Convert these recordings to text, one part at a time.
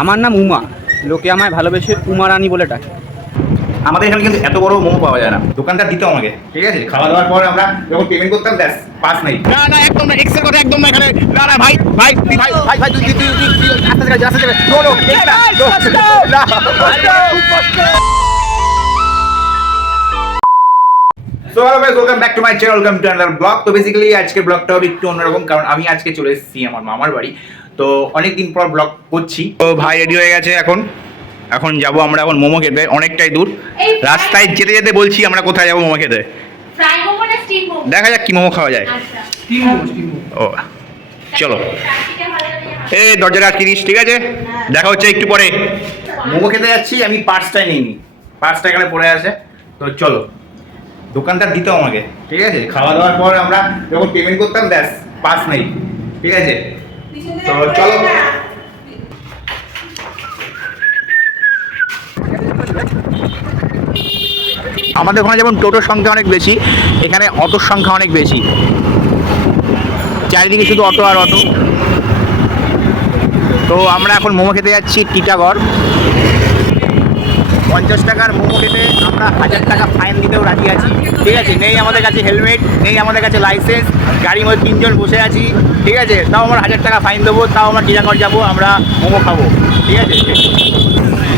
আমার নাম উমা। লোকে আমায় ভালোবেসে উমা রানী বলে ডাকে। আমাদের এখানে কিন্তু এত বড় মোমো পাওয়া যায় না। দোকানটা দিত আমাকে ঠিক আছে? খাওয়া দাওয়ার পর আমরা যখন পেমেন্ট করতাম ব্যাস পাস নেই। না না একদম না এক্সের কথা একদম না এখানে। না না ভাই ভাই তুই ভাই ভাই ভাই তুই তুই তুই আস্তে আস্তে আস্তে আস্তে নো নো না so hello guys welcome back to my channel welcome to another blog তো বেসিক্যালি আজকের ব্লগটা হবে একটু অন্যরকম কারণ আমি আজকে চলে এসেছি আমার মামার বাড়ি। তো অনেকদিন পর ব্লগ করছি। তো ভাই রেডি হয়ে গেছে এখন। এখন যাব আমরা এখন মোমো খেতে অনেকটাই দূর। রাস্তায় যেতে যেতে বলছি আমরা কোথায় যাব মোমো খেতে। ফ্রাই মোমো না স্টিম মোমো? দেখা যাক কি মোমো খাওয়া যায়। আচ্ছা। ও চলো। এই দরজাটা আটকিরিস ঠিক আছে? দেখা হচ্ছে একটু পরে। মোমো খেতে যাচ্ছি আমি পার্সটাই নিইনি পার্সটা এখানে পড়ে আছে। তো চলো দোকানদার দিত আমাকে ঠিক আছে? খাওয়া দাওয়ার পর আমরা যখন পেমেন্ট করতাম ব্যাস পাস নেই ঠিক আছে? তো চলো। আমাদের ওখানে যেমন টোটোর সংখ্যা অনেক বেশি, এখানে অটোর সংখ্যা অনেক বেশি। চারিদিকে শুধু অটো আর অটো। তো আমরা এখন মোমো খেতে যাচ্ছি, টিটাগড়। পঞ্চাশ টাকার মোমো খেতে আমরা হাজার টাকা ফাইন দিতেও রাজি আছি। ঠিক আছে, নেই আমাদের কাছে হেলমেট, নেই আমাদের কাছে লাইসেন্স গাড়ির মধ্যে তিনজন বসে আছি। ঠিক আছে, তাও আমরা হাজার টাকা ফাইন দেবো, তাও আমরা টিটাগড় যাব, আমরা মোমো খাব। ঠিক আছে?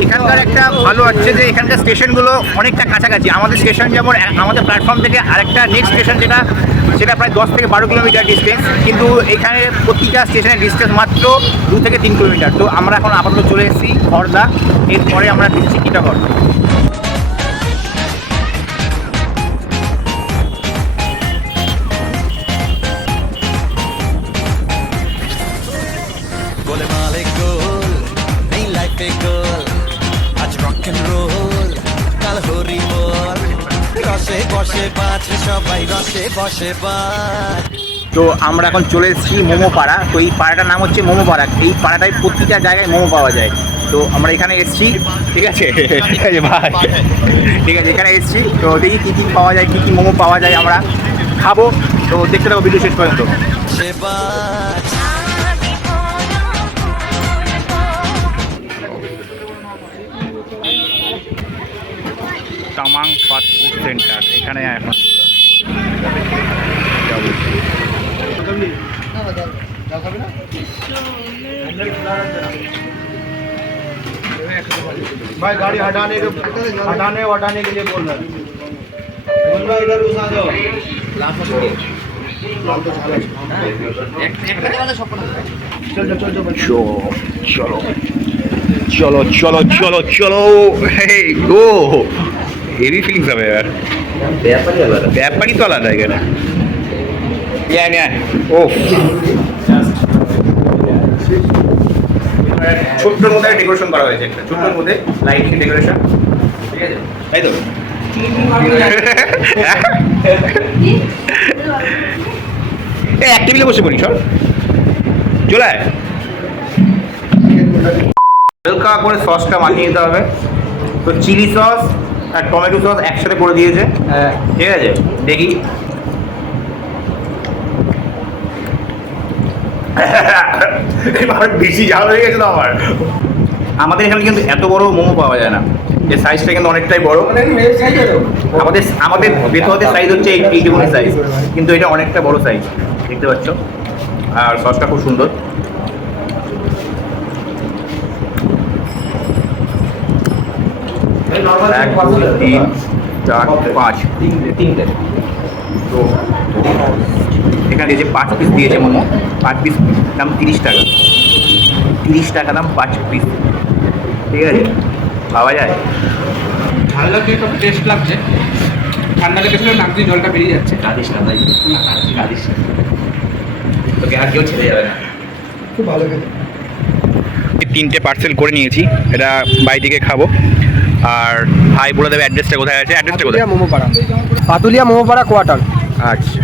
এখানকার একটা ভালো হচ্ছে যে এখানকার স্টেশনগুলো অনেকটা কাছাকাছি। আমাদের স্টেশন যেমন, আমাদের প্ল্যাটফর্ম থেকে আরেকটা নেক্সট স্টেশন যেটা, সেটা প্রায় দশ থেকে বারো কিলোমিটার ডিস্টেন্স কিন্তু এখানে প্রতিটা স্টেশনের ডিস্টেন্স মাত্র দু থেকে তিন কিলোমিটার। তো আমরা এখন আপাতত চলে এসেছি খড়দা এরপরে আমরা দিচ্ছি টিটাগড় এন্ড রোল কাল হরি বল রসে বসে সবাই রসে বসে তো আমরা এখন চলে এসেছি মোমো পাড়া তো এই পাড়াটার নাম হচ্ছে মোমো পাড়া এই পাড়াটায় প্রতিটা জায়গায় মোমো পাওয়া যায়। তো আমরা এখানে এসেছি ঠিক আছে? ঠিক আছে ভাই ঠিক আছে এখানে এসেছি। তো দেখি কী কী পাওয়া যায় কী কী মোমো পাওয়া যায় আমরা খাব। তো দেখতে থাকো ভিডিও শেষ পর্যন্ত। ফাস্ট ফুড সেন্টার এখানে এখন भाई गाड़ी हटाने के हटाने हटाने के लिए बोल रहा है बोल रहा है इधर घुसा दो चल चल चल চলো চলো চলো চলো চলো চলো হেই ও হেভি ফিলিংস হবে এবার ব্যাপারই তো আলাদা এখানে. ও ছোট্টর মধ্যে ডেকোরেশন করা হয়েছে একটা। ছোট্টর মধ্যে লাইটিং ডেকোরেশন ঠিক আছে? তাই তো? এই এক টেবিলে বসে পড়ি সব চলে আয়। হালকা করে সসটা মাখিয়ে নিতে হবে। তো চিলি সস আর টমেটো সস একসাথে করে দিয়েছে। ঠিক আছে? দেখি। বেশি ঝাল হয়ে গেছে তো আমার। আমাদের এখানে কিন্তু এত বড় মোমো পাওয়া যায় না। এর সাইজটা কিন্তু অনেকটাই বড়। আমাদের আমাদের বেতনের সাইজ হচ্ছে এই এইটুকুনি সাইজ কিন্তু এটা অনেকটা বড় সাইজ দেখতে পাচ্ছ? আর সসটা খুব সুন্দর। এক দুই তিন চার পাঁচ। তিনটে তো এখানে যে পাঁচ পিস দিয়েছে মোমো পাঁচ পিস দাম তিরিশ টাকা। তিরিশ টাকা দাম পাঁচ পিস ঠিক আছে? পাওয়া যায়? ভালো লাগছে একটু টেস্ট লাগছে। ঠান্ডা লেগেছিল নাক দিয়ে জলটা বেরিয়ে যাচ্ছে। কাঁদিস না ভাই। কাঁদিস না তোকে আর কেউ ছেড়ে যাবে না। খুব ভালো তিনটে পার্সেল করে নিয়েছি। এটা বাড়ি থেকে খাব। আর ভাই বলে দেবে অ্যাড্রেসটা কোথায় আছে? অ্যাড্রেসটা কোথায়? মোমো পাড়া পাতুলিয়া মোমো পাড়া কোয়ার্টার আচ্ছা।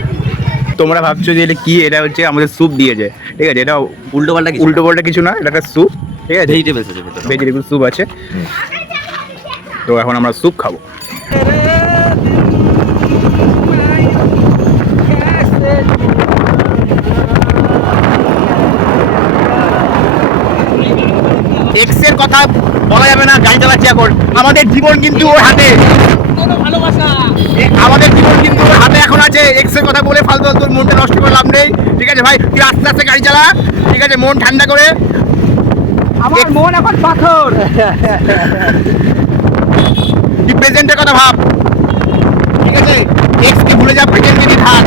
তোমরা ভাবছ যে এটা কি? এটা হচ্ছে আমাদের স্যুপ দিয়েছে। ঠিক আছে এটা উল্টো পাল্টা উল্টো পাল্টা কিছু না এটা একটা স্যুপ ঠিক আছে? ভেজিটেবলস আছে ভেজিটেবল স্যুপ আছে। তো এখন আমরা স্যুপ খাব। এক্সের কথা বলা যাবে না গাড়ি চালাচ্ছি এখন। আমাদের জীবন কিন্তু ওর হাতে। আমাদের জীবন কিন্তু ওর হাতে এখন আছে। এক্সের কথা বলে ফালতু তোর মনটা নষ্ট করে লাভ নেই। ঠিক আছে ভাই তুই আস্তে আস্তে গাড়ি চালা। ঠিক আছে মন ঠান্ডা করে। আমার মন এখন পাথর। তুই প্রেজেন্টের কথা ভাব। ঠিক আছে? এক্স কে ভুলে যা প্রেজেন্ট যদি থাক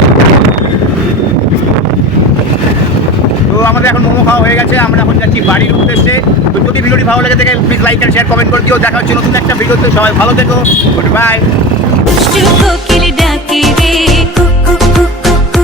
তো আমাদের এখন মোমো খাওয়া হয়ে গেছে। আমরা এখন যাচ্ছি বাড়ির উদ্দেশ্যে। তো যদি ভিডিওটি ভালো লাগে থাকে please like and share comment করে দিও। দেখা হচ্ছে নতুন একটা ভিডিওতে। সবাই ভালো থেকো। Good bye